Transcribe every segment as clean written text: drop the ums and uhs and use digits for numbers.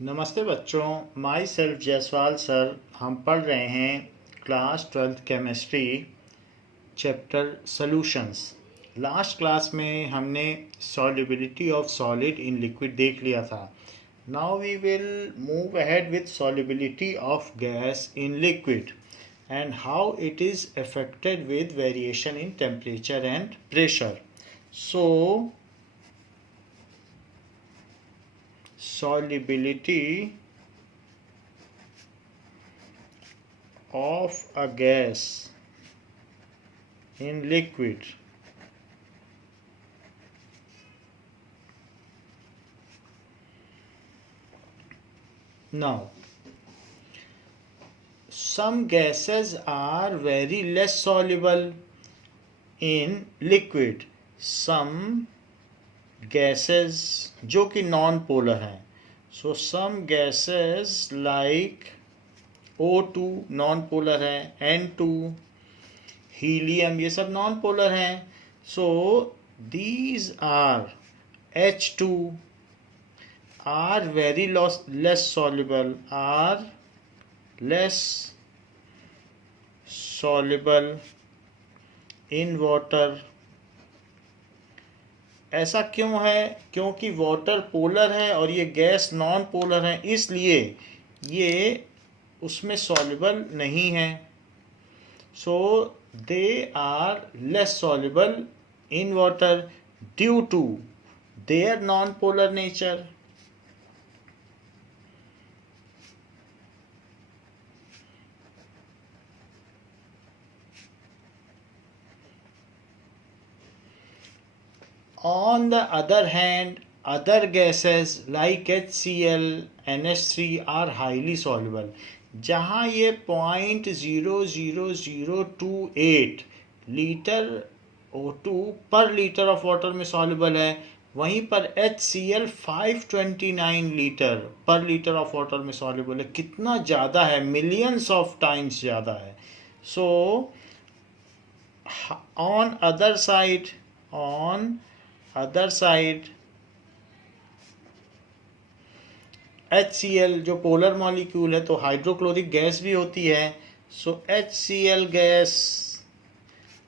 नमस्ते बच्चों, my self Jaiswal sir. हम पढ़ रहे हैं class 12th chemistry chapter solutions. Last class में हमने solubility of solid in liquid देख लिया था। Now we will move ahead with solubility of gas in liquid and how it is affected with variation in temperature and pressure. So solubility of a gas in liquid now some gases are very less soluble in liquid, some gases जो कि non polar हैं, so some gases like O2 non polar है, N2, helium, ये सब non polar हैं. So these are H2 are very less soluble, are less soluble in water. ऐसा क्यों है? क्योंकि वाटर पोलर है और ये गैस नॉन पोलर है, इसलिए ये उसमें सॉल्युबल नहीं है. So they are less soluble in water due to their non polar nature. On the other hand, other gases like HCl, NH3 are highly soluble. जहाँ ये 0.00028 लीटर O2 पर litre of water में soluble है, वहीं पर HCl 529 litre पर litre of water में soluble है. कितना ज़्यादा है, मिलियंस ऑफ टाइम्स ज़्यादा है. सो on other side HCl जो पोलर मॉलिक्यूल है, तो हाइड्रोक्लोरिक गैस भी होती है. सो HCl गैस,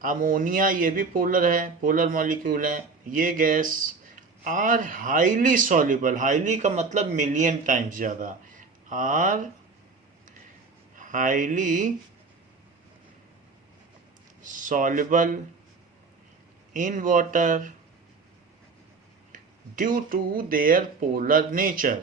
अमोनिया ये भी पोलर है, पोलर मॉलिक्यूल है. ये gas are highly soluble, highly का मतलब मिलियन टाइम्स ज़्यादा, are highly soluble in water due to their polar nature.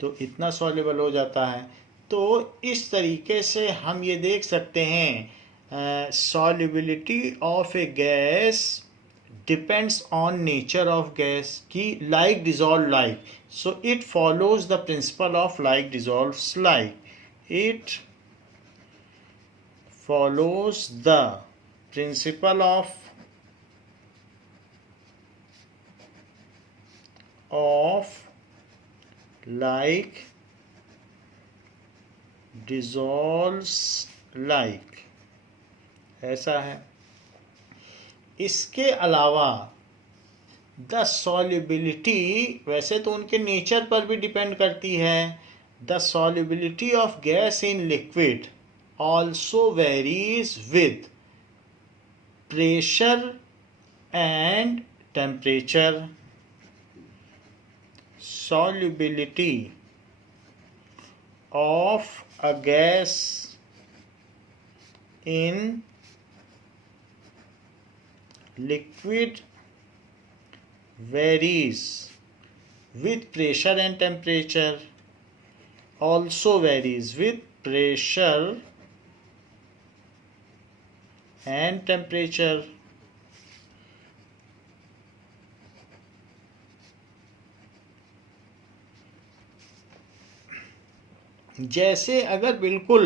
तो इतना सॉल्युबल हो जाता है. तो इस तरीके से हम ये देख सकते हैं solubility of a gas depends on nature of gas ki like dissolve like. So it follows the principle of like dissolves like. It follows the principle of like dissolves like. ऐसा है. इसके अलावा द सॉल्युबिलिटी, वैसे तो उनके nature पर भी depend करती है. The solubility of gas in liquid also varies with pressure and temperature. Solubility of a gas in liquid varies with pressure and temperature, also varies with pressure and temperature. जैसे अगर बिल्कुल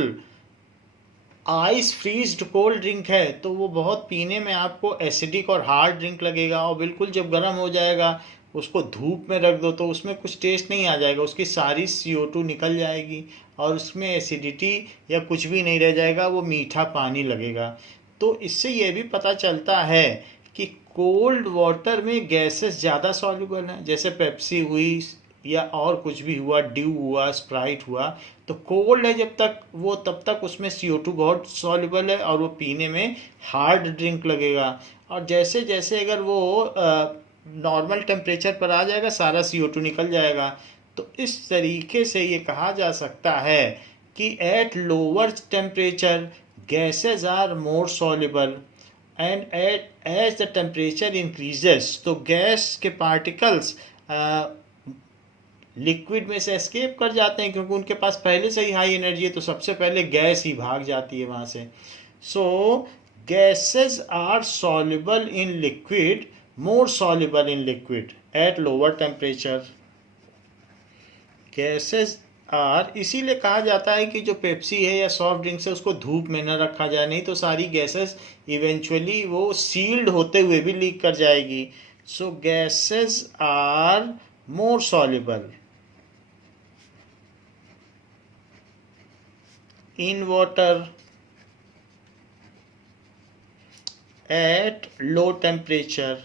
ice freezed cold drink है तो वो बहुत पीने में आपको एसिडिक और हार्ड ड्रिंक लगेगा, और बिल्कुल जब गर्म हो जाएगा उसको धूप में रख दो तो उसमें कुछ टेस्ट नहीं आ जाएगा, उसकी सारी CO2 निकल जाएगी और उसमें एसिडिटी या कुछ भी नहीं रह जाएगा, वो मीठा पानी लगेगा। तो इससे ये भी पता चलता है कि कोल्ड वाटर में गैसेस ज़्यादा सॉल्युबल हैं, जैसे पेप्सी हुई या और कुछ भी हुआ, ड्यू हुआ, स्प्राइट हुआ, तो कोल्ड है जब तक वो, तब तक उसमें CO2 बहुत सॉल्युबल है और वो पीने में हार्ड ड्रिंक लगेगा। और जैसे जैसे अगर वो नॉर्मल टेम्परेचर पर आ जाएगा, सारा CO2 निकल जाएगा। तो इस तरीके से ये कहा जा सकता है कि at lower temperature gases are more soluble and at as the temperature increases, तो गैस के पार्टिकल्स लिक्विड में से एस्केप कर जाते हैं, क्योंकि उनके पास पहले से ही हाई एनर्जी है, तो सबसे पहले गैस ही भाग जाती है वहाँ से। So gases are soluble in liquid, more soluble in liquid at lower temperature. Gases are, इसीलिए कहा जाता है कि जो पेप्सी है या सॉफ्ट ड्रिंक्स है उसको धूप में न रखा जाए, नहीं तो सारी गैसेस इवेंचुअली वो सील्ड होते हुए भी लीक कर जाएगी। So gases are more soluble in water at low temperature.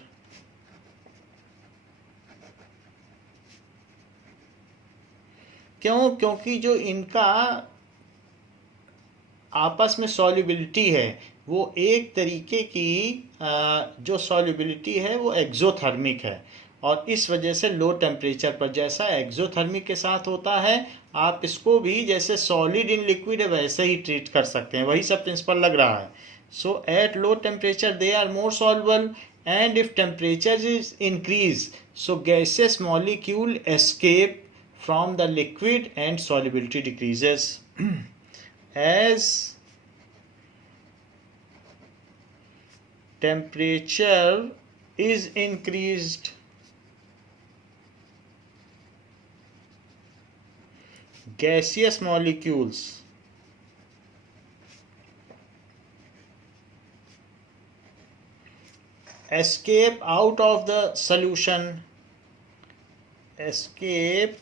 क्यों? क्योंकि जो इनका आपस में सॉल्युबिलिटी है वो एक तरीके की जो सॉल्युबिलिटी है वो एक्सोथर्मिक है, और इस वजह से लो टेम्परेचर पर, जैसा एक्सोथर्मिक के साथ होता है, आप इसको भी जैसे सॉलिड इन लिक्विड है वैसे ही ट्रीट कर सकते हैं, वही सब प्रिंसिपल लग रहा है। So at low temperature they are more soluble and if temperature is increase so gases molecule escape from the liquid and solubility decreases. As temperature is increased, gaseous molecules escape out of the solution, escape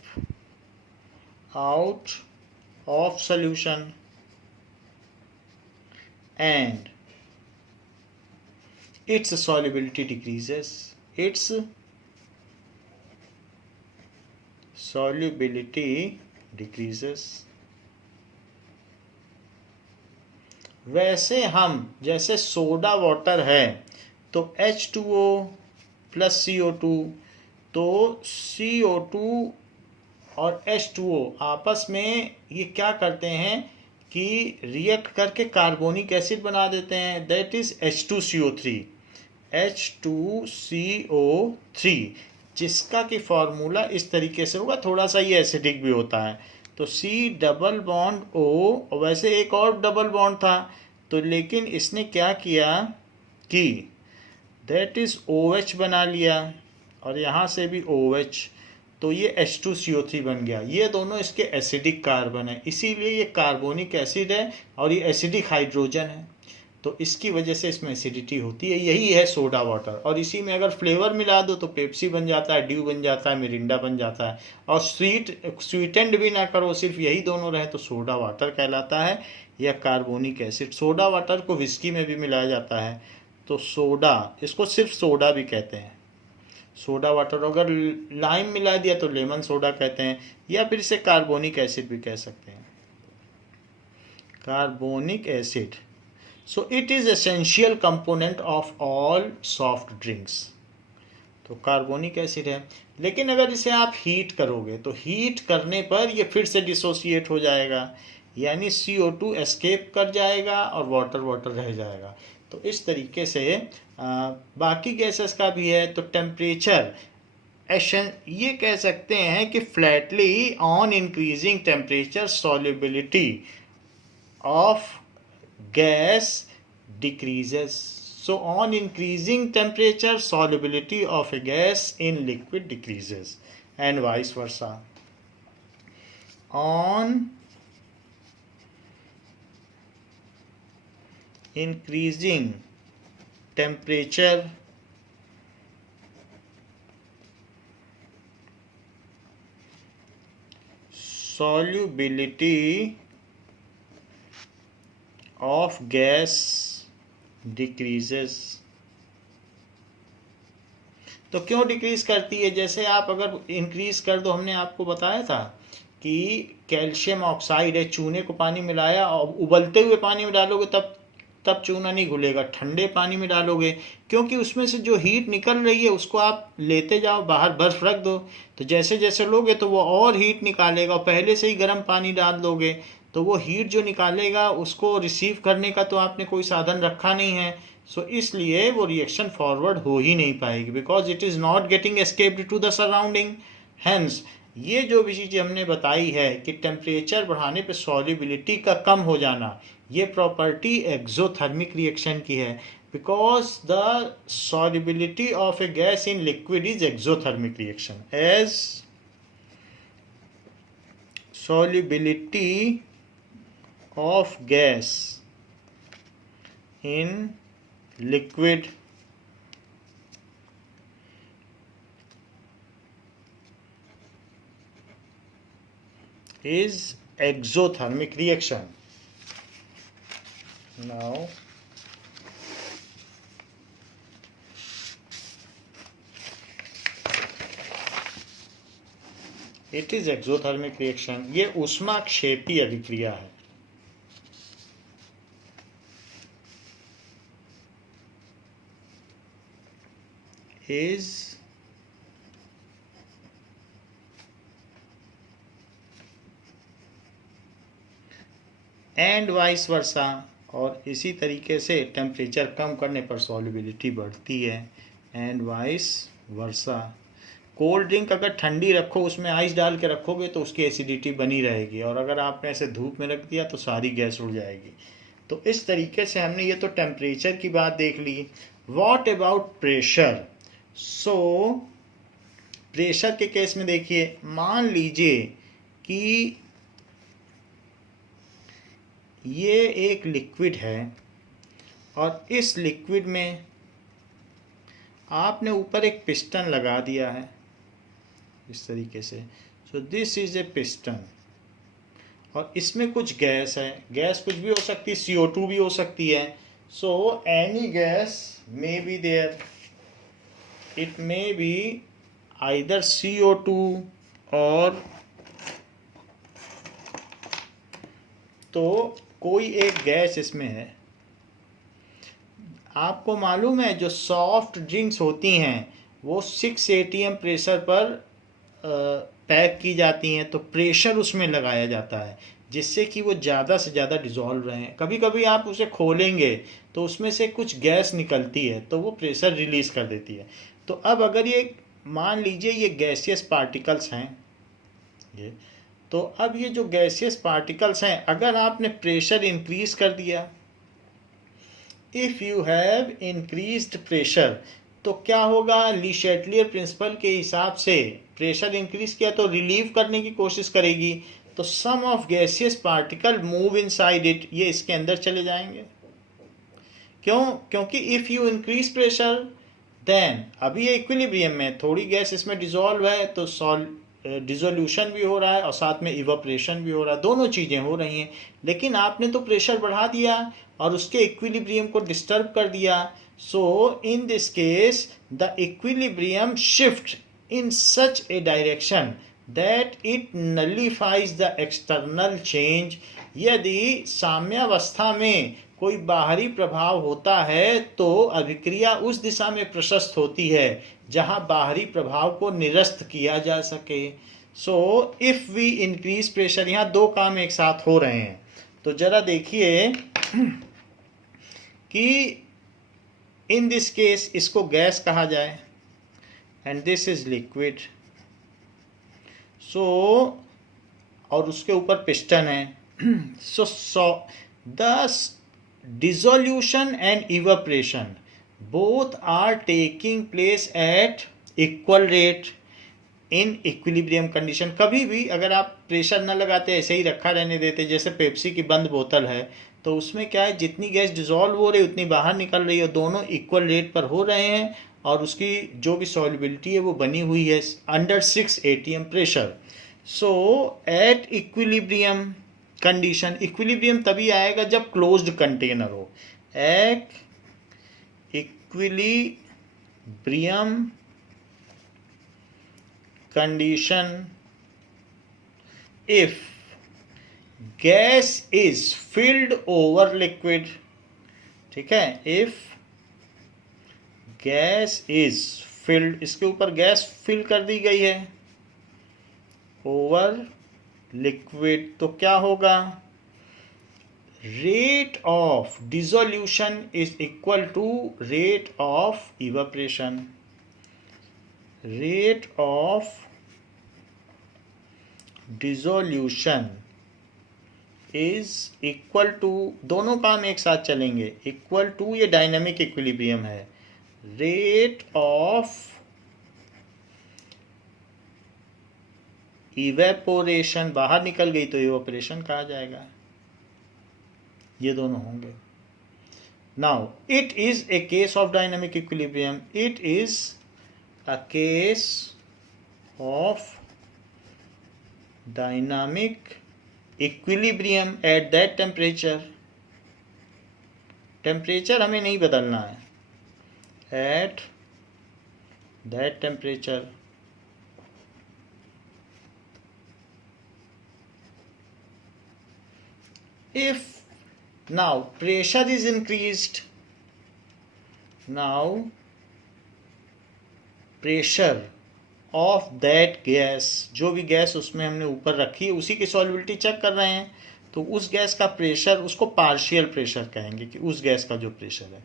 out of solution, and its solubility decreases. Its solubility decreases. वैसे हम जैसे soda water है तो H2O plus CO2, तो CO2 और H2O आपस में ये क्या करते हैं कि रिएक्ट करके कार्बोनिक एसिड बना देते हैं, दैट इज H2CO3, H2CO3, जिसका कि फॉर्मूला इस तरीके से होगा, थोड़ा सा ये एसिडिक भी होता है। तो C डबल बॉन्ड O, वैसे एक और डबल बॉन्ड था, तो लेकिन इसने क्या किया कि दैट इज OH बना लिया, और यहाँ से भी OH, तो ये H2CO3 बन गया। ये दोनों इसके एसिडिक कार्बन है, इसीलिए ये कार्बोनिक एसिड है और ये एसिडिक हाइड्रोजन है, तो इसकी वजह से इसमें एसिडिटी होती है। यही है सोडा वाटर। और इसी में अगर फ्लेवर मिला दो तो पेप्सी बन जाता है, ड्यू बन जाता है, मिरिंडा बन जाता है। और स्वीटेंड भी ना करो, सिर्फ यही दोनों रहे तो सोडा वाटर कहलाता है, या कार्बोनिक एसिड। सोडा वाटर को विस्की में भी मिलाया जाता है, तो सोडा, इसको सिर्फ सोडा भी कहते हैं, सोडा वाटर। अगर लाइम मिला दिया तो लेमन सोडा कहते हैं, या फिर इसे कार्बोनिक एसिड भी कह सकते हैं, carbonic acid. So it is essential component of all soft drinks, तो कार्बोनिक एसिड है। लेकिन अगर इसे आप हीट करोगे तो हीट करने पर ये फिर से डिसोसिएट हो जाएगा, यानी CO2 एस्केप कर जाएगा और वाटर वाटर रह जाएगा। तो इस तरीके से बाकी गैसेस का भी है। तो टेम्परेचर ये कह सकते हैं कि Flatley on increasing temperature solubility of gas decreases. So on increasing temperature, solubility of a gas in liquid decreases, and vice versa. On increasing temperature, solubility of gas decreases। तो क्यों डिक्रीज करती है? जैसे आप अगर इंक्रीज कर दो, हमने आपको बताया था कि कैल्शियम ऑक्साइड है, चूने को पानी मिलाया और उबलते हुए पानी में डालोगे तब चूना नहीं घुलेगा, ठंडे पानी में डालोगे क्योंकि उसमें से जो हीट निकल रही है उसको आप लेते जाओ, बाहर बर्फ रख दो तो जैसे जैसे लोगे तो वो और हीट निकालेगा, और पहले से ही गर्म पानी डाल दोगे तो वो हीट जो निकालेगा उसको रिसीव करने का तो आपने कोई साधन रखा नहीं है। सो इसलिए वो रिएक्शन फॉरवर्ड हो ही नहीं पाएगी, because it is not getting escaped to the surrounding. Hence ये जो भी चीज़ें हमने बताई है कि टेम्परेचर बढ़ाने पे सॉल्युबिलिटी का कम हो जाना, ये प्रॉपर्टी एक्सोथर्मिक रिएक्शन की है, because the solubility of a gas in liquid is exothermic reaction. As solubility of gas in liquid is exothermic reaction. Now it is exothermic reaction। ये ऊष्माक्षेपी अभिक्रिया है। is and vice versa. और इसी तरीके से temperature कम करने पर सॉल्युबिलिटी बढ़ती है, and vice versa. Cold drink अगर ठंडी रखो, उसमें आइस डाल के रखोगे तो उसकी एसिडिटी बनी रहेगी, और अगर आपने ऐसे धूप में रख दिया तो सारी गैस उड़ जाएगी। तो इस तरीके से हमने ये तो टेम्परेचर की बात देख ली। What about pressure? So pressure के केस में देखिए, मान लीजिए कि ये एक लिक्विड है और इस लिक्विड में आपने ऊपर एक पिस्टन लगा दिया है इस तरीके से। So this is a piston, और इसमें कुछ गैस है। गैस कुछ भी हो सकती है, CO2 भी हो सकती है। So any gas may be there, it may be either CO2 और तो कोई एक गैस इसमें है। आपको मालूम है जो सॉफ्ट ड्रिंक्स होती हैं वो 6 atm प्रेशर पर पैक की जाती हैं, तो प्रेशर उसमें लगाया जाता है जिससे कि वो ज़्यादा से ज़्यादा डिज़ोल्व रहें। कभी कभी आप उसे खोलेंगे तो उसमें से कुछ गैस निकलती है तो वो प्रेशर रिलीज़ कर देती है। तो अब अगर ये मान लीजिए ये गैसियस पार्टिकल्स हैं ये, तो अब ये जो गैसियस पार्टिकल्स हैं, अगर आपने प्रेशर इंक्रीज कर दिया, if you have increased pressure, तो क्या होगा? ली शैटलियर प्रिंसिपल के हिसाब से प्रेशर इंक्रीज किया तो रिलीव करने की कोशिश करेगी, तो some of gaseous particle move inside it, ये इसके अंदर चले जाएंगे। क्यों? क्योंकि if you increase pressure then, अभी ये इक्विलिब्रियम में, थोड़ी गैस इसमें डिजोल्व है तो डिसोल्यूशन भी हो रहा है और साथ में इवापोरेशन भी हो रहा है, दोनों चीज़ें हो रही हैं। लेकिन आपने तो प्रेशर बढ़ा दिया और उसके इक्विलिब्रियम को डिस्टर्ब कर दिया। So in this case the equilibrium shift in such a direction that it nullifies the external change। यदि साम्यावस्था में कोई बाहरी प्रभाव होता है तो अभिक्रिया उस दिशा में प्रशस्त होती है जहां बाहरी प्रभाव को निरस्त किया जा सके। So if we increase pressure, यहाँ दो काम एक साथ हो रहे हैं। तो जरा देखिए कि इन दिस केस इसको गैस कहा जाए and this is liquid। so और उसके ऊपर पिस्टन है। so thus dissolution and evaporation both are taking place at equal rate in equilibrium condition। कभी भी अगर आप प्रेशर न लगाते, ऐसे ही रखा रहने देते, जैसे पेप्सी की बंद बोतल है तो उसमें क्या है, जितनी गैस डिजोल्व हो रही है उतनी बाहर निकल रही है, दोनों इक्वल रेट पर हो रहे हैं और उसकी जो भी सॉल्युबिलिटी है वो बनी हुई है under 6 atm pressure. So at equilibrium condition, equilibrium तभी आएगा जब क्लोज्ड कंटेनर हो। At equilibrium condition if gas is filled over liquid, ठीक है, इफ गैस इज फिल्ड, इसके ऊपर गैस फिल कर दी गई है, ओवर लिक्विड, तो क्या होगा, rate of dissolution is equal to rate of evaporation. Rate of dissolution is equal to, दोनों काम एक साथ चलेंगे, इक्वल टू, ये डायनामिक इक्विलिब्रियम है, रेट ऑफ इवेपोरेशन, बाहर निकल गई तो इवेपोरेशन कहा जाएगा, ये दोनों होंगे। Now it is a case of dynamic equilibrium, it is a case of dynamic equilibrium at that temperature, temperature हमें नहीं बदलना है, at that temperature if now pressure is increased, now pressure of that gas, जो भी gas उसमें हमने ऊपर रखी है उसी की सॉल्युबिलिटी चेक कर रहे हैं, तो उस गैस का प्रेशर, उसको पार्शियल प्रेशर कहेंगे, कि उस गैस का जो प्रेशर है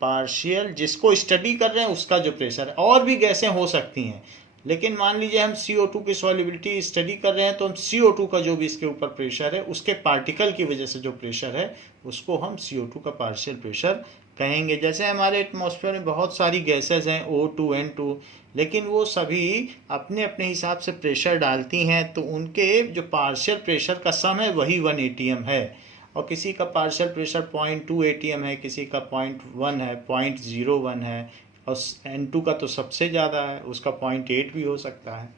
पार्शियल, जिसको स्टडी कर रहे हैं उसका जो प्रेशर है, और भी गैसें हो सकती हैं, लेकिन मान लीजिए हम CO2 की सॉल्युबिलिटी स्टडी कर रहे हैं, तो हम CO2 का जो भी इसके ऊपर प्रेशर है, उसके पार्टिकल की वजह से जो प्रेशर है उसको हम CO2 का पार्शियल प्रेशर कहेंगे। जैसे हमारे एटमॉस्फेयर में बहुत सारी गैसेस हैं, O2, N2, लेकिन वो सभी अपने अपने हिसाब से प्रेशर डालती हैं, तो उनके जो पार्शियल प्रेशर का सम है वही 1 atm है, और किसी का पार्शियल प्रेशर 0.2 atm है, किसी का 0.1 है, 0.01 है, और N2 का तो सबसे ज़्यादा है, उसका 0.8 भी हो सकता है।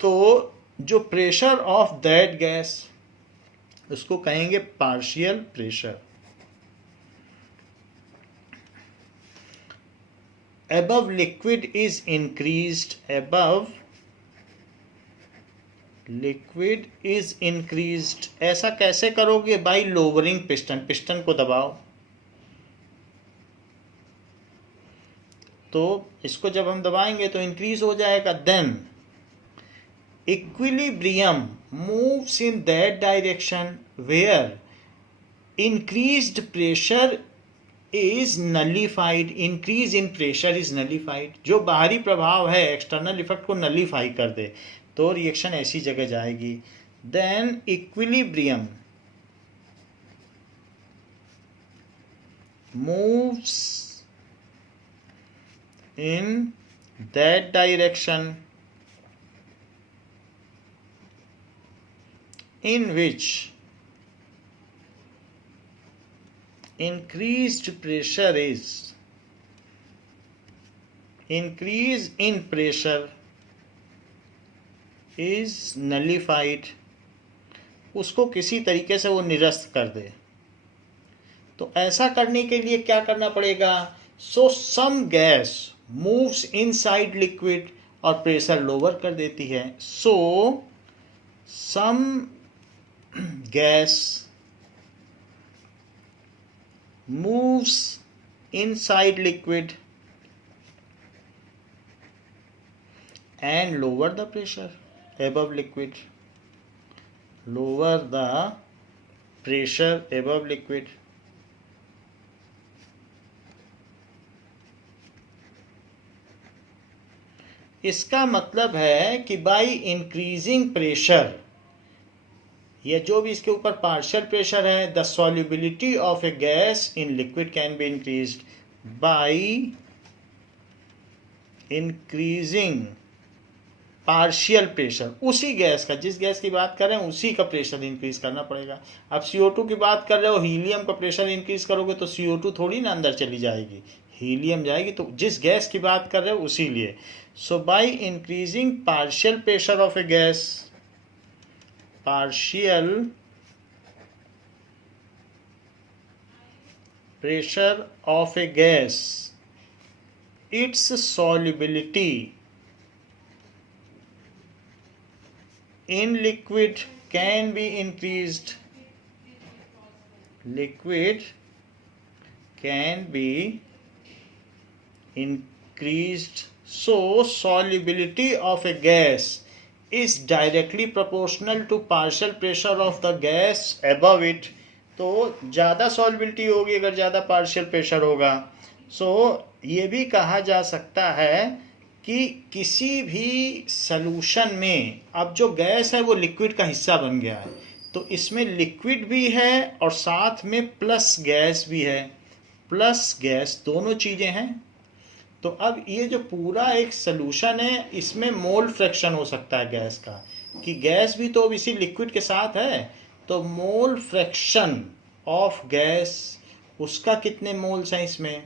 तो जो प्रेशर ऑफ दैट गैस उसको कहेंगे partial pressure. above liquid is increased, above liquid is increased, ऐसा कैसे करोगे, बाई लोअरिंग पिस्टन, पिस्टन को दबाओ, तो इसको जब हम दबाएंगे तो इंक्रीज हो जाएगा, then equilibrium moves in that direction where increased pressure is nullified, increase in pressure is nullified, जो बाहरी प्रभाव है एक्सटर्नल इफेक्ट को नलीफाई कर दे, तो रिएक्शन ऐसी जगह जाएगी। Then equilibrium moves in that direction in which increased pressure is, increase in pressure is nullified, उसको किसी तरीके से वो निरस्त कर दे। तो ऐसा करने के लिए क्या करना पड़ेगा, सो सम गैस मूव्स इनसाइड लिक्विड और प्रेशर लोअर कर देती है, सो सम gas moves inside liquid and lower the pressure above liquid, lower the pressure above liquid। इसका मतलब है कि बाई इंक्रीजिंग प्रेशर, या जो भी इसके ऊपर पार्शियल प्रेशर है, the solubility of a gas in liquid can be increased by increasing partial pressure, उसी गैस का, जिस गैस की बात कर रहे हैं उसी का प्रेशर इंक्रीज करना पड़ेगा। अब CO2 की बात कर रहे हो, हीलियम का प्रेशर इंक्रीज करोगे तो CO2 थोड़ी ना अंदर चली जाएगी, हीलियम जाएगी, तो जिस गैस की बात कर रहे हो उसी लिए। So by increasing partial pressure of a gas, partial pressure of a gas, its solubility in liquid can be increased. Liquid can be increased. So solubility of a gas is directly proportional to partial pressure of the gas above it. तो ज़्यादा solubility होगी अगर ज़्यादा partial pressure होगा। सो ये भी कहा जा सकता है कि किसी भी सॉल्यूशन में अब जो गैस है वो लिक्विड का हिस्सा बन गया है, तो इसमें लिक्विड भी है और साथ में प्लस गैस भी है, प्लस गैस दोनों चीज़ें हैं। तो अब ये जो पूरा एक सलूशन है इसमें मोल फ्रैक्शन हो सकता है गैस का, कि गैस भी तो अब इसी लिक्विड के साथ है, तो मोल फ्रैक्शन ऑफ गैस उसका कितने मोल्स हैं इसमें,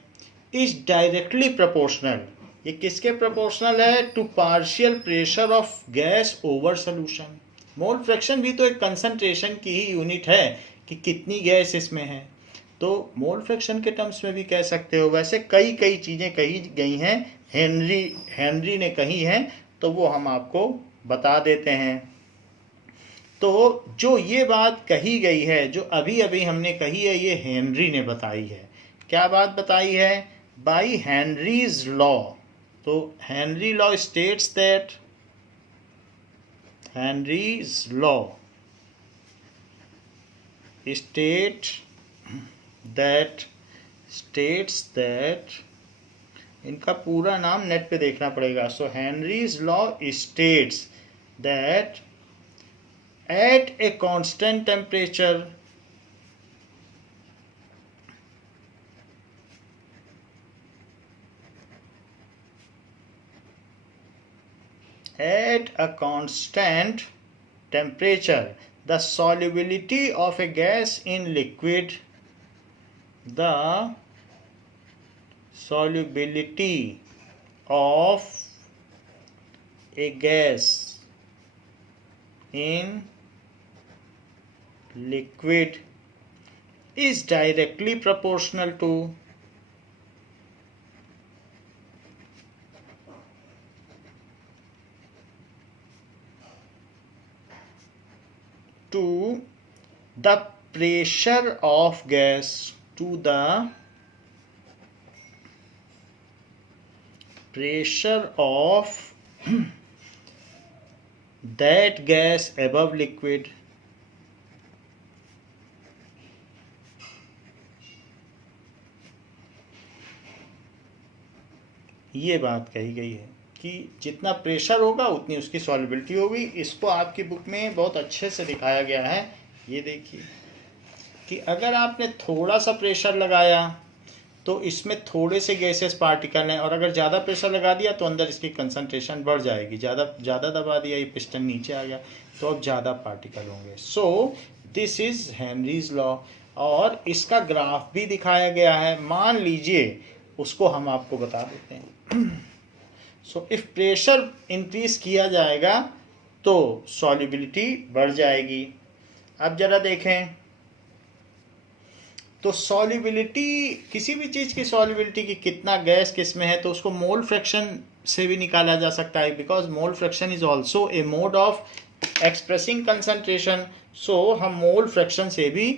इज डायरेक्टली प्रोपोर्शनल। ये किसके प्रोपोर्शनल है, to partial pressure of gas over solution. Mole fraction भी तो एक कंसंट्रेशन की ही यूनिट है कि कितनी गैस इसमें है, तो मोल फ्रैक्शन के टर्म्स में भी कह सकते हो। वैसे कई कई चीज़ें कही गई हैं, हेनरी ने कही हैं, तो वो हम आपको बता देते हैं। तो जो ये बात कही गई है, जो अभी अभी हमने कही है, ये हेनरी ने बताई है। क्या बात बताई है, बाई हेनरीज लॉ। तो Henry law states that, Henry's law states that इनका पूरा नाम नेट पे देखना पड़ेगा। So Henry's law states that at a constant temperature, at a constant temperature the solubility of a gas in liquid, the solubility of a gas in liquid is directly proportional to the pressure of gas, to the pressure of that gas above liquid। ये बात कही गई है कि जितना pressure होगा उतनी उसकी सॉल्युबिलिटी होगी। इसको आपकी बुक में बहुत अच्छे से दिखाया गया है। ये देखिए कि अगर आपने थोड़ा सा प्रेशर लगाया तो इसमें थोड़े से गैसेस पार्टिकल हैं, और अगर ज़्यादा प्रेशर लगा दिया तो अंदर इसकी कंसंट्रेशन बढ़ जाएगी। ज़्यादा दबा दिया, ये पिस्टन नीचे आ गया तो अब ज़्यादा पार्टिकल होंगे। So this is Henry's law, और इसका ग्राफ भी दिखाया गया है। मान लीजिए उसको हम आपको बता देते हैं। सो इफ प्रेशर इंक्रीज किया जाएगा तो सॉल्युबिलिटी बढ़ जाएगी। अब जरा देखें तो सॉल्युबिलिटी, किसी भी चीज़ की सॉल्युबिलिटी की कितना गैस किस में है, तो उसको मोल फ्रैक्शन से भी निकाला जा सकता है, because mole fraction is also a mode of expressing concentration. So हम मोल फ्रैक्शन से भी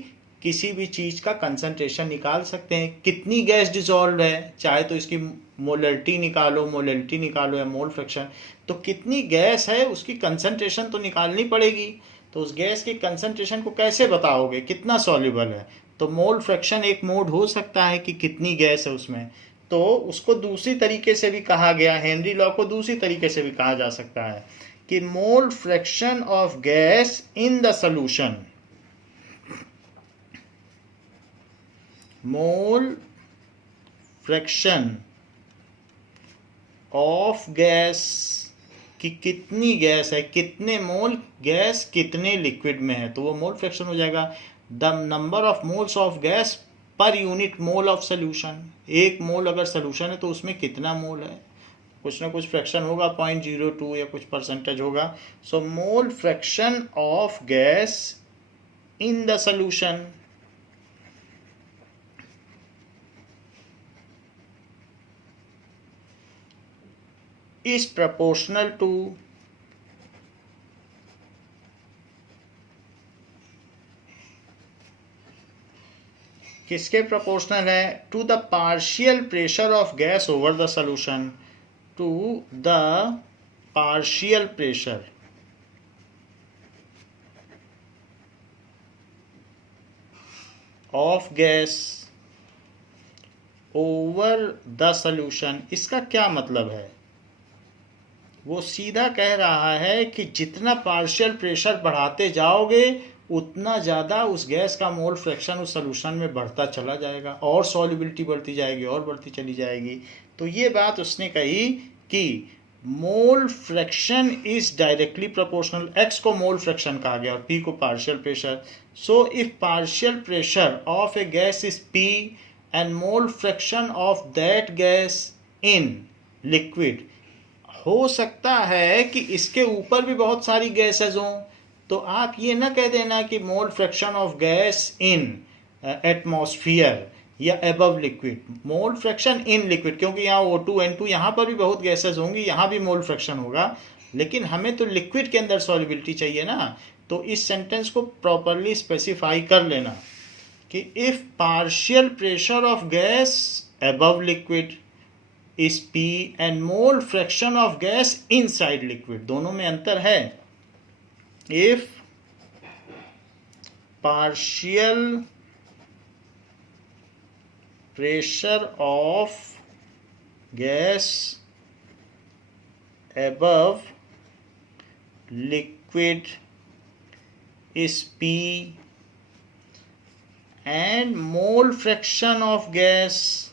किसी भी चीज़ का कंसंट्रेशन निकाल सकते हैं। कितनी गैस डिसॉल्व है, चाहे तो इसकी मोलरिटी निकालो या मोल फ्रैक्शन, तो कितनी गैस है उसकी कंसंट्रेशन तो निकालनी पड़ेगी। तो उस गैस की कंसंट्रेशन को कैसे बताओगे, कितना सॉल्युबल है, तो मोल फ्रैक्शन एक मोड हो सकता है कि कितनी गैस है उसमें। तो उसको दूसरी तरीके से भी कहा गया, हेनरी लॉ को दूसरी तरीके से भी कहा जा सकता है कि mole fraction of gas in the solution, mole fraction of gas कि कितनी गैस है, कितने मोल गैस कितने लिक्विड में है, तो वो मोल फ्रैक्शन हो जाएगा the number of moles of gas per unit mole of solution. एक मोल अगर सोल्यूशन है तो उसमें कितना मोल है, कुछ ना कुछ फ्रैक्शन होगा, 0.02 या कुछ परसेंटेज होगा। So mole fraction of gas in the solution is proportional to किसके प्रोपोर्शनल है, to the partial pressure of gas over the solution, to the partial pressure of gas over the solution. इसका क्या मतलब है, वो सीधा कह रहा है कि जितना पार्शियल प्रेशर बढ़ाते जाओगे उतना ज़्यादा उस गैस का मोल फ्रैक्शन उस सोल्यूशन में बढ़ता चला जाएगा और सॉल्युबिलिटी बढ़ती जाएगी और बढ़ती चली जाएगी। तो ये बात उसने कही कि mole fraction is directly proportional, x को मोल फ्रैक्शन कहा गया और पी को partial pressure. So if partial pressure of a gas is P and mole fraction of that gas in liquid, हो सकता है कि इसके ऊपर भी बहुत सारी गैसेज हों, तो आप ये ना कह देना कि mole fraction of gas in atmosphere या above liquid, mole fraction in liquid, क्योंकि यहाँ O2 N2 यहाँ पर भी बहुत गैसेज होंगी, यहाँ भी मोल फ्रैक्शन होगा, लेकिन हमें तो लिक्विड के अंदर सॉल्युबिलिटी चाहिए ना। तो इस सेंटेंस को प्रॉपरली स्पेसिफाई कर लेना कि if partial pressure of gas above liquid is P and mole fraction of gas inside liquid, दोनों में अंतर है। If partial pressure of gas above liquid is P and mole fraction of gas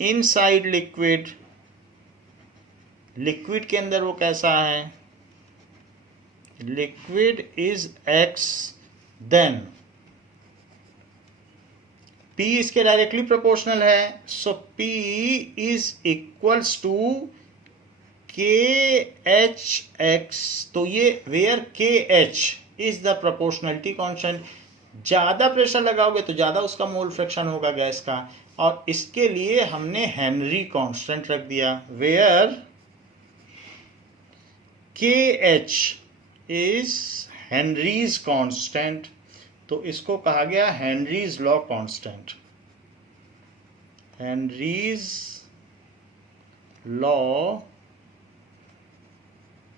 inside liquid, liquid के अंदर वो कैसा है, liquid is X, then P इसके डायरेक्टली प्रोपोर्शनल है। So P is equals to KH(x), तो ये where KH is the proportionality constant, ज़्यादा प्रेशर लगाओगे तो ज़्यादा उसका मोल फ्रैक्शन होगा गैस का, और इसके लिए हमने हेनरी कांस्टेंट रख दिया, where KH is Henry's constant, तो इसको कहा गया Henry's law constant, Henry's law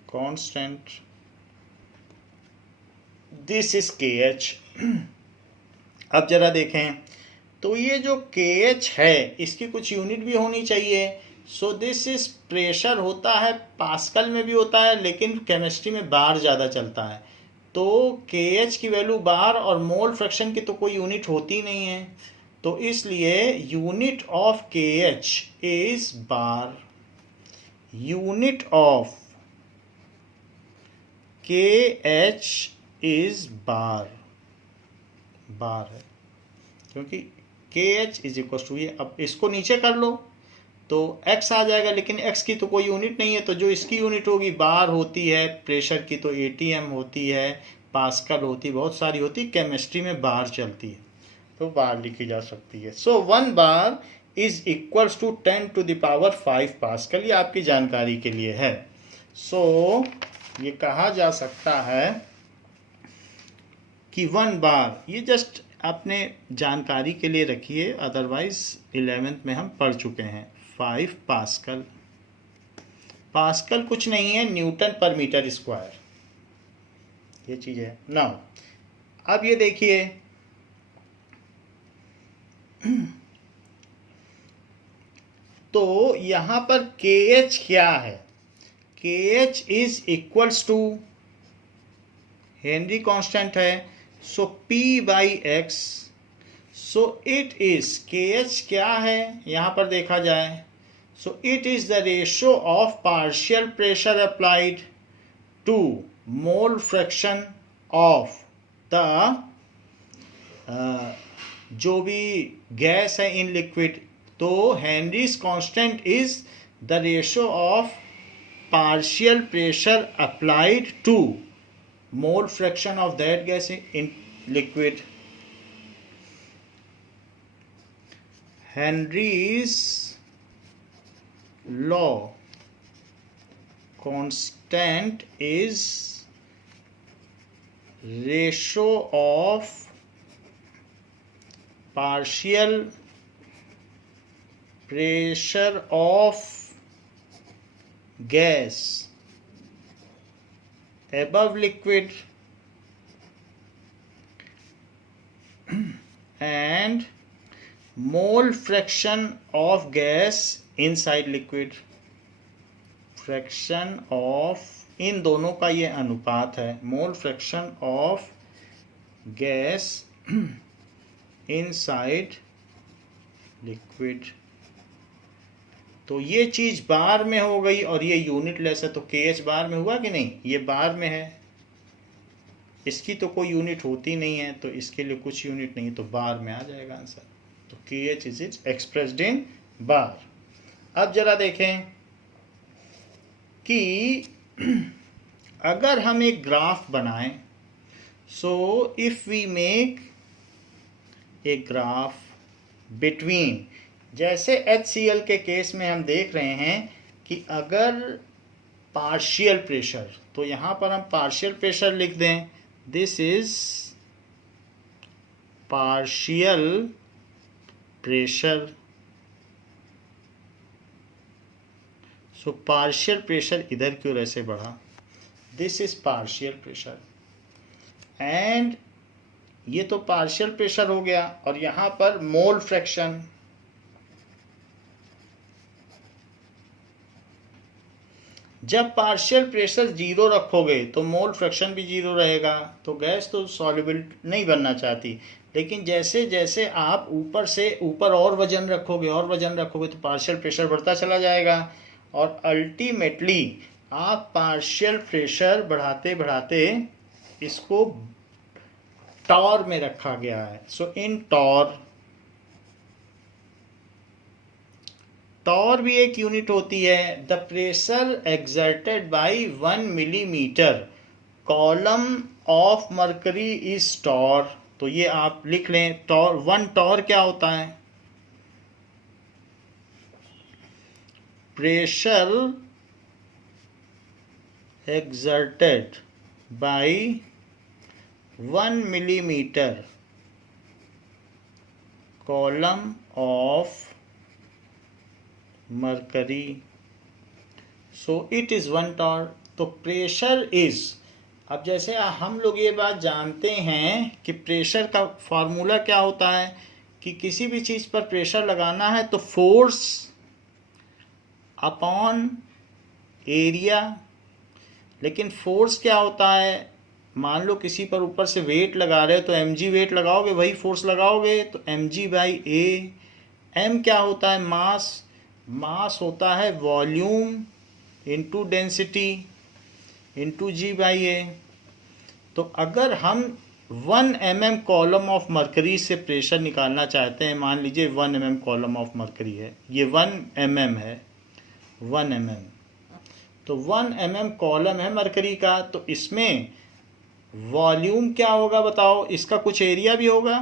constant, this is KH। अब जरा देखें, तो ये जो KH है इसकी कुछ यूनिट भी होनी चाहिए। सो दिस इज प्रेशर होता है, पास्कल में भी होता है, लेकिन केमिस्ट्री में बार ज़्यादा चलता है, तो KH की वैल्यू बार और मोल फ्रैक्शन की तो कोई यूनिट होती नहीं है, तो इसलिए unit of KH is bar, unit of KH is bar, bar है क्योंकि KH इज इक्वल टू ये। अब इसको नीचे कर लो तो x आ जाएगा, लेकिन x की तो कोई यूनिट नहीं है, तो जो इसकी यूनिट होगी बार होती है, प्रेशर की तो ATM होती है, पास्कल होती, बहुत सारी होती, केमिस्ट्री में बार चलती है तो बार लिखी जा सकती है। So 1 bar is equals to 10⁵ pascal, ये आपकी जानकारी के लिए है। सो ये कहा जा सकता है कि 1 बार, ये जस्ट अपने जानकारी के लिए रखिए, अदरवाइज 11th में हम पढ़ चुके हैं। 5 पास्कल, पास्कल कुछ नहीं है, न्यूटन पर मीटर स्क्वायर, ये चीज़ है। नाउ अब ये देखिए, तो यहाँ पर KH क्या है, KH is equals to Henry constant है, so P/x, so it is KH क्या है यहाँ पर देखा जाए, so it is the ratio of partial pressure applied to mole fraction of the जो भी गैस है इन लिक्विड, तो Henry's constant is the ratio of partial pressure applied to mole fraction of that gas in liquid. Henry's law constant is ratio of partial pressure of gas above liquid and mole fraction of gas inside liquid. Fraction of इन दोनों का ये अनुपात है, mole fraction of gas inside liquid. तो ये चीज़ बार में हो गई और ये यूनिट लेस है, तो KH बार में हुआ कि नहीं? ये बार में है, इसकी तो कोई यूनिट होती नहीं है, तो इसके लिए कुछ यूनिट नहीं, तो बार में आ जाएगा आंसर। तो KH is expressed in bar. अब जरा देखें कि अगर हम एक ग्राफ बनाएं, so if we make a graph between, जैसे HCl के केस में हम देख रहे हैं कि अगर पार्शियल प्रेशर, तो यहाँ पर हम पार्शियल प्रेशर लिख दें, this is partial pressure. So partial pressure इधर की ओर ऐसे बढ़ा, this is partial pressure, and ये तो पार्शियल प्रेशर हो गया, और यहाँ पर मोल फ्रैक्शन, जब पार्शियल प्रेशर जीरो रखोगे तो मोल फ्रैक्शन भी जीरो रहेगा, तो गैस तो सॉल्युबल नहीं बनना चाहती। लेकिन जैसे जैसे आप ऊपर से ऊपर और वजन रखोगे तो पार्शियल प्रेशर बढ़ता चला जाएगा, और अल्टीमेटली आप पार्शियल प्रेशर बढ़ाते बढ़ाते इसको टॉर में रखा गया है। सो इन टॉर भी एक यूनिट होती है, the pressure exerted by 1 millimetre column of mercury is torr. तो ये आप लिख लें, टॉर 1 टॉर क्या होता है? Pressure exerted by 1 millimetre column of mercury, so it is 1 torr. तो प्रेशर इज, अब जैसे हम लोग ये बात जानते हैं कि प्रेशर का फॉर्मूला क्या होता है कि किसी भी चीज़ पर प्रेशर लगाना है तो फोर्स अपॉन एरिया। लेकिन फोर्स क्या होता है? मान लो किसी पर ऊपर से वेट लगा रहे हो तो mg वेट लगाओगे, वही फोर्स लगाओगे, तो mg/a। m क्या होता है? मास होता है volume into density into g/a। तो अगर हम 1 mm कॉलम ऑफ मरकरी से प्रेशर निकालना चाहते हैं, मान लीजिए 1 mm कॉलम ऑफ मरकरी है, ये 1 mm है, 1 mm, तो 1 mm कॉलम है मरकरी का, तो इसमें वॉल्यूम क्या होगा बताओ? इसका कुछ एरिया भी होगा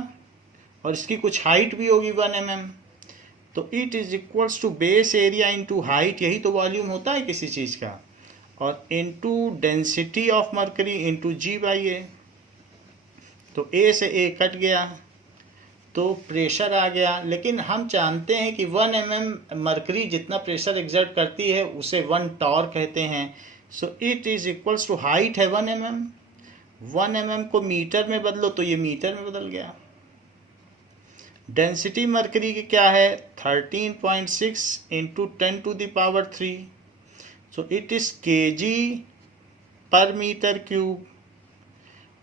और इसकी कुछ हाइट भी होगी 1 mm, तो it is equals to base area into height, यही तो वॉल्यूम होता है किसी चीज़ का, और into density of mercury into g/a। तो a से a कट गया तो प्रेशर आ गया। लेकिन हम जानते हैं कि 1 mm मरकरी जितना प्रेशर एक्सर्ट करती है उसे 1 टॉर कहते हैं। So it is equals to height है 1 mm, 1 mm को मीटर में बदलो तो ये मीटर में बदल गया। डेंसिटी मरकरी की क्या है? 13.6 into 10⁻³ so it is kg पर मीटर क्यूब,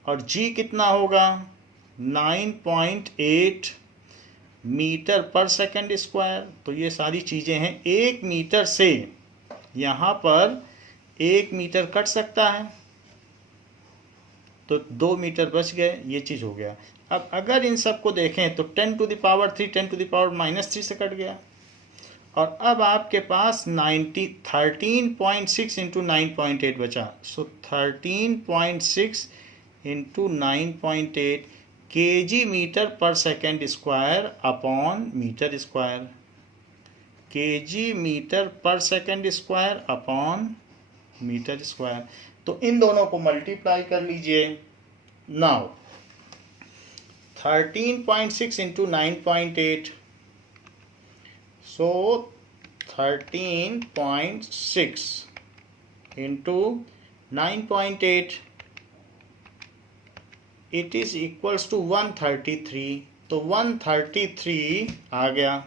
और g कितना होगा? 9.8 मीटर पर सेकंड स्क्वायर। तो ये सारी चीज़ें हैं। 1 मीटर से यहाँ पर 1 मीटर कट सकता है, तो 2 मीटर बच गए, ये चीज़ हो गया। अब अगर इन सब को देखें तो 10⁻³ 10⁻³ से कट गया, और अब आपके पास 13.6 इंटू 9.8 बचा। So 13.6 into 9.8 kg metre per second square upon metre square, kg metre per second square upon metre square. तो इन दोनों को मल्टीप्लाई कर लीजिए। Now 13.6 into 9.8, so 13.6 into 9.8 it is equals to 133। तो 133 आ गया।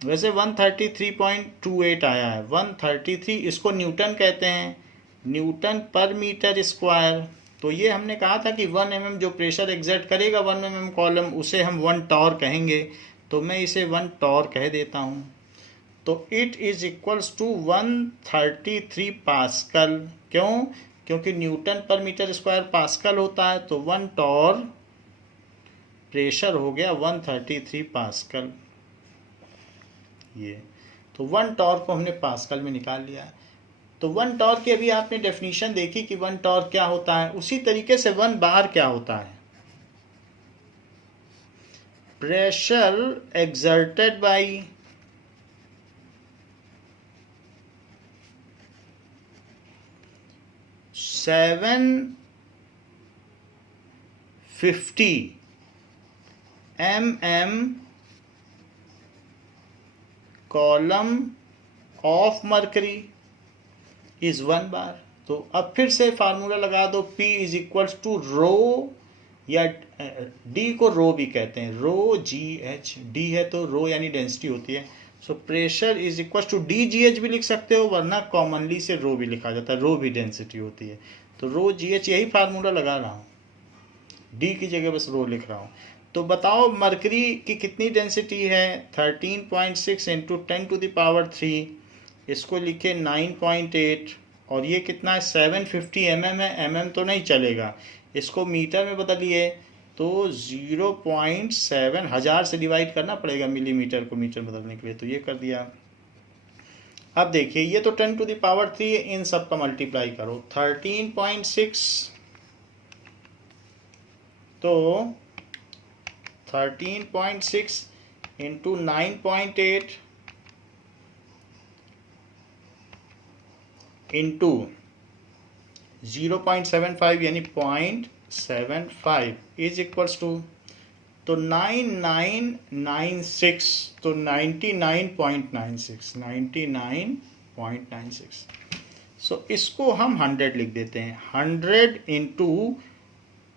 वैसे 133.28 आया है। 133 इसको न्यूटन कहते हैं, न्यूटन पर मीटर स्क्वायर। तो ये हमने कहा था कि 1 mm जो प्रेशर एग्जर्ट करेगा 1 mm कॉलम, उसे हम 1 टॉर कहेंगे। तो मैं इसे 1 टॉर कह देता हूँ। तो it is equals to 133 pascal. क्यों? क्योंकि न्यूटन पर मीटर स्क्वायर पास्कल होता है। तो 1 टॉर प्रेशर हो गया 133 पास्कल। ये तो 1 टॉर को हमने पास्कल में निकाल लिया है। तो 1 टॉर की अभी आपने डेफिनेशन देखी कि 1 टॉर क्या होता है। उसी तरीके से 1 बार क्या होता है? Pressure exerted by seven 50 mm column of mercury is 1 बार। तो अब फिर से फार्मूला लगा दो, P इज इक्वल्स टू रो, या D को रो भी कहते हैं, रो GH। D है तो रो यानी डेंसिटी होती है। So pressure is equals to DGH भी लिख सकते हो, वरना कॉमनली से रो भी लिखा जाता है, रो भी डेंसिटी होती है। तो रो GH यही फार्मूला लगा रहा हूँ, D की जगह बस रो लिख रहा हूँ। तो बताओ मरकरी की कितनी डेंसिटी है? 13.6 इंटू 10⁻³ इसको लिखे 9.8, और ये कितना है? 750 mm है। mm तो नहीं चलेगा, इसको मीटर में बदलिए तो 0.7 1000 से डिवाइड करना पड़ेगा मिलीमीटर को मीटर बदलने के लिए। तो ये कर दिया। अब देखिए ये तो 10⁻³ है, इन सब का मल्टीप्लाई करो। 13.6 तो 13.6 इंटू 9.8 इंटू 0.75 यानी 0.75 इज इक्वल्स टू, तो 9996, तो 99.96। सो इसको हम 100 लिख देते हैं। 100 इंटू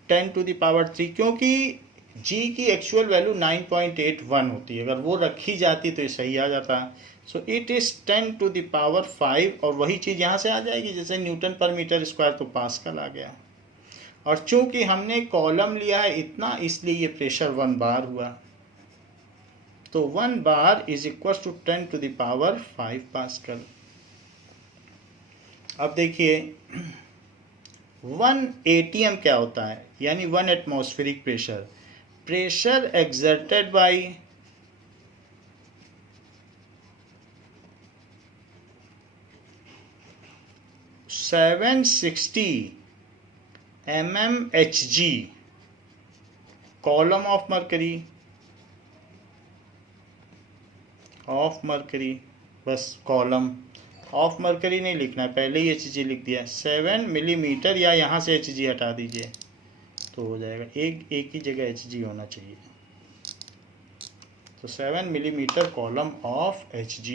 10⁻³ क्योंकि G की एक्चुअल वैल्यू 9.81 होती है, अगर वो रखी जाती तो ये सही आ जाता। सो इट इज़ 10⁵, और वही चीज़ यहाँ से आ जाएगी जैसे न्यूटन पर मीटर स्क्वायर, तो पास्कल आ गया। और चूंकि हमने कॉलम लिया है इतना, इसलिए ये प्रेशर 1 बार हुआ। तो 1 bar is equal to 10⁵ pascal. अब देखिए 1 ATM क्या होता है, यानी 1 atmospheric pressure. Pressure exerted by seven 60 mmHg column of mercury, बस कॉलम ऑफ मरकरी नहीं लिखना है, पहले ही Hg लिख दिया। 7 मिलीमीटर, या यहाँ से Hg हटा दीजिए तो हो जाएगा, एक ही जगह Hg होना चाहिए। तो 7 मिलीमीटर कॉलम ऑफ Hg,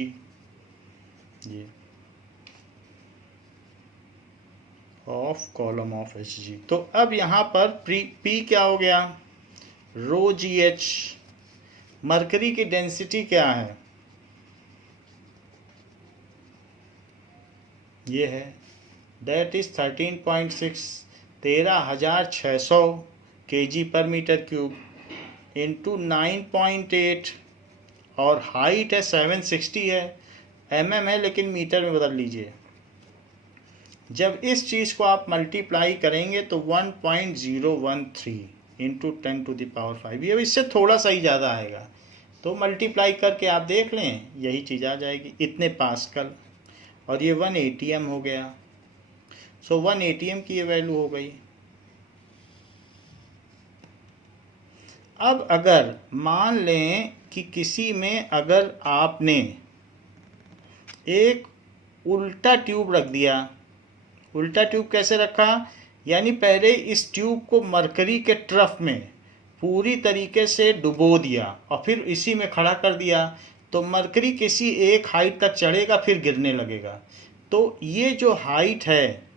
ये ऑफ कॉलम ऑफ Hg। तो अब यहाँ पर P क्या हो गया? रो GH। मरकरी की डेंसिटी क्या है? ये है, दैट इज 13.6, 13,600 kg पर मीटर क्यूब इंटू 9.8, और हाइट है 760 है, mm है लेकिन मीटर में बदल लीजिए। जब इस चीज़ को आप मल्टीप्लाई करेंगे तो 1.013 इंटू 10⁵, ये इससे थोड़ा सा ही ज़्यादा आएगा, तो मल्टीप्लाई करके आप देख लें, यही चीज़ आ जाएगी, इतने पास्कल, और ये 1 ATM हो गया। सो 1 ATM की ये वैल्यू हो गई। अब अगर मान लें कि किसी में अगर आपने एक उल्टा ट्यूब रख दिया, उल्टा ट्यूब कैसे रखा, यानी पहले इस ट्यूब को मरकरी के ट्रफ में पूरी तरीके से डुबो दिया और फिर इसी में खड़ा कर दिया, तो मरकरी किसी एक हाइट तक चढ़ेगा फिर गिरने लगेगा। तो ये जो हाइट है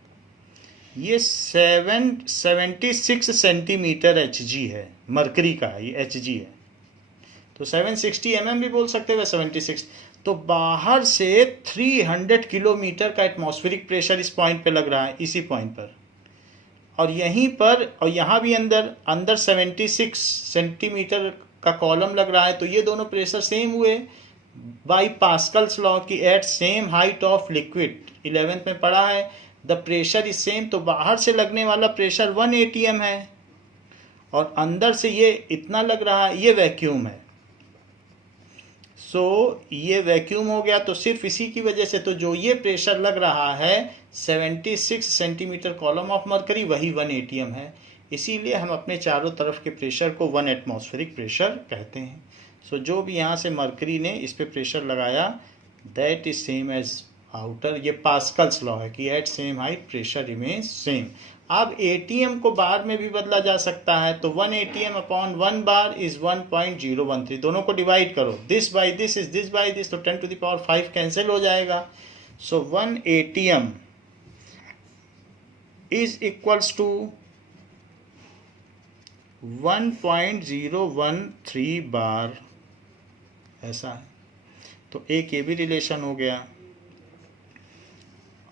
ये 76 सेंटीमीटर HG है, मरकरी का ये HG है, तो 760 mm भी बोल सकते हैं, 76। तो बाहर से 300 किलोमीटर का एटमॉस्फेरिक प्रेशर इस पॉइंट पे लग रहा है, इसी पॉइंट पर, और यहीं पर और यहाँ भी अंदर 76 सेंटीमीटर का कॉलम लग रहा है। तो ये दोनों प्रेशर सेम हुए बाई पास्कल्स लॉ की at same height of liquid, 11th में पढ़ा है, द प्रेशर इज सेम। तो बाहर से लगने वाला प्रेशर 1 ATM है और अंदर से ये इतना लग रहा है, ये वैक्यूम है। सो ये वैक्यूम हो गया, तो सिर्फ इसी की वजह से तो जो ये प्रेशर लग रहा है 76 सेंटीमीटर कॉलम ऑफ मरकरी, वही 1 ATM है। इसीलिए हम अपने चारों तरफ के प्रेशर को 1 एटमॉस्फेरिक प्रेशर कहते हैं। सो जो भी यहाँ से मरकरी ने इस पे प्रेशर लगाया, that is same as outer, ये पास्कल्स लॉ है कि at same height pressure remains same. अब ATM को बार में भी बदला जा सकता है, तो 1 ATM अपॉन 1 बार इज 1.013, दोनों को डिवाइड करो, this by this is this by this, तो 10⁵ कैंसिल हो जाएगा। सो 1 ATM इज इक्वल्स टू 1.013 बार, ऐसा है। तो एक ये भी रिलेशन हो गया।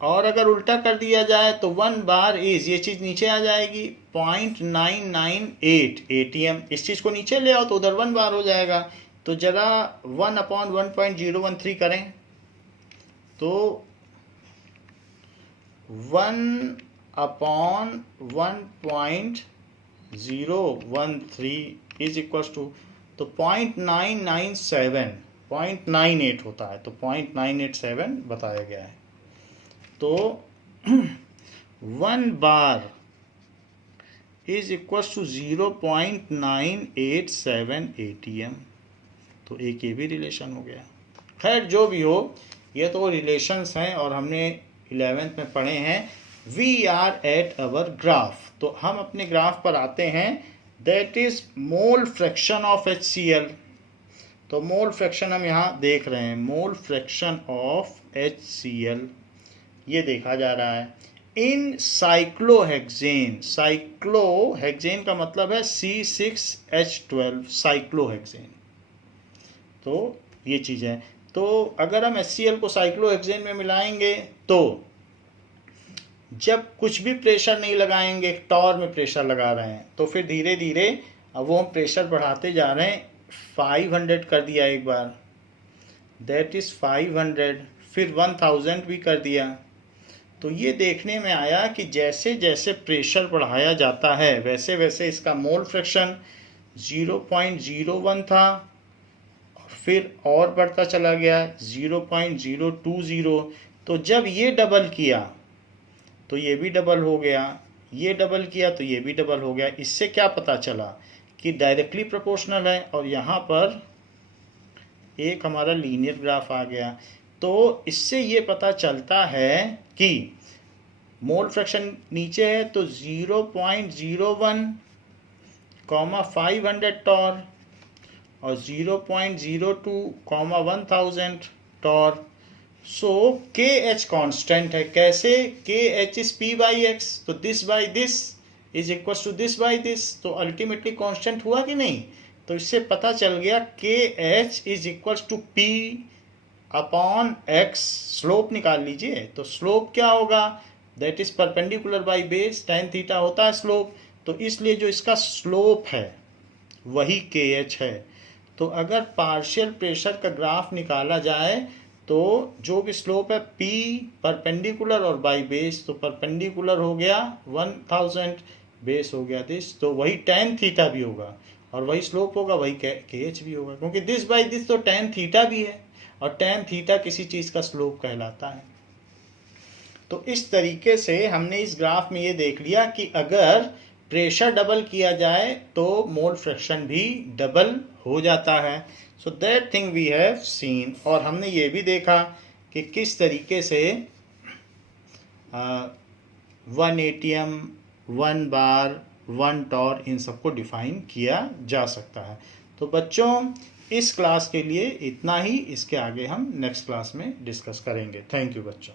और अगर उल्टा कर दिया जाए तो 1 बार इज, ये चीज़ नीचे आ जाएगी, 0.998 ATM। इस चीज़ को नीचे ले आओ तो उधर 1 बार हो जाएगा। तो जरा 1 अपॉन 1.013 करें, तो 1 अपॉन 1.013 इज इक्वल्स टू, तो 0.998 होता है, तो 0.987 बताया गया है। तो 1 bar is equals to 0.987 ATM। तो एक ये भी रिलेशन हो गया। खैर जो भी हो, ये तो रिलेशंस हैं और हमने 11th में पढ़े हैं। We are at our graph, तो हम अपने ग्राफ पर आते हैं, that is mole fraction of HCl। तो मोल फ्रैक्शन हम यहाँ देख रहे हैं, मोल फ्रैक्शन ऑफ HCl ये देखा जा रहा है इन साइक्लोहेक्सेन। साइक्लोहेक्सेन का मतलब है C6H12, साइक्लोहेक्सेन। तो ये चीज़ है। तो अगर हम HCl को साइक्लोहेक्सेन में मिलाएंगे, तो जब कुछ भी प्रेशर नहीं लगाएंगे, टॉर में प्रेशर लगा रहे हैं, तो फिर धीरे धीरे अब वो हम प्रेशर बढ़ाते जा रहे हैं। 500 कर दिया एक बार, दैट इज़ 500, फिर 1000 भी कर दिया। तो ये देखने में आया कि जैसे जैसे प्रेशर बढ़ाया जाता है वैसे वैसे इसका मोल फ्रैक्शन 0.01 था, और फिर और बढ़ता चला गया 0.020। तो जब ये डबल किया तो ये भी डबल हो गया, ये डबल किया तो ये भी डबल हो गया। इससे क्या पता चला कि डायरेक्टली प्रोपोर्शनल है, और यहाँ पर एक हमारा लीनियर ग्राफ आ गया। तो इससे ये पता चलता है कि मोल फ्रैक्शन नीचे है तो 0.01, 500 टॉर, और 0.02, 1000 टॉर। सो KH कांस्टेंट है। कैसे? KH इज P/X, तो this by this is equal to this by this, तो अल्टीमेटली कांस्टेंट हुआ कि नहीं? तो इससे पता चल गया KH is equal to P upon X। Slope निकाल लीजिए, तो स्लोप क्या होगा? That is perpendicular by base, tan theta होता है स्लोप। तो इसलिए जो इसका स्लोप है वही KH है। तो अगर पार्शियल प्रेशर का ग्राफ निकाला जाए तो जो भी स्लोप है p परपेंडिकुलर और बाई बेस, तो परपेंडिकुलर हो गया 1000, बेस हो गया दिस, तो वही tan थीटा भी होगा और वही स्लोप होगा, वही kh भी होगा, क्योंकि दिस बाई दिस तो tan थीटा भी है और tan थीटा किसी चीज़ का स्लोप कहलाता है। तो इस तरीके से हमने इस ग्राफ में ये देख लिया कि अगर प्रेशर डबल किया जाए तो मोल फ्रैक्शन भी डबल हो जाता है। So that thing we have seen. और हमने ये भी देखा कि किस तरीके से 1 एटीएम, 1 बार, 1 टॉर, इन सबको डिफाइन किया जा सकता है। तो बच्चों इस क्लास के लिए इतना ही, इसके आगे हम नेक्स्ट क्लास में डिस्कस करेंगे। थैंक यू बच्चों।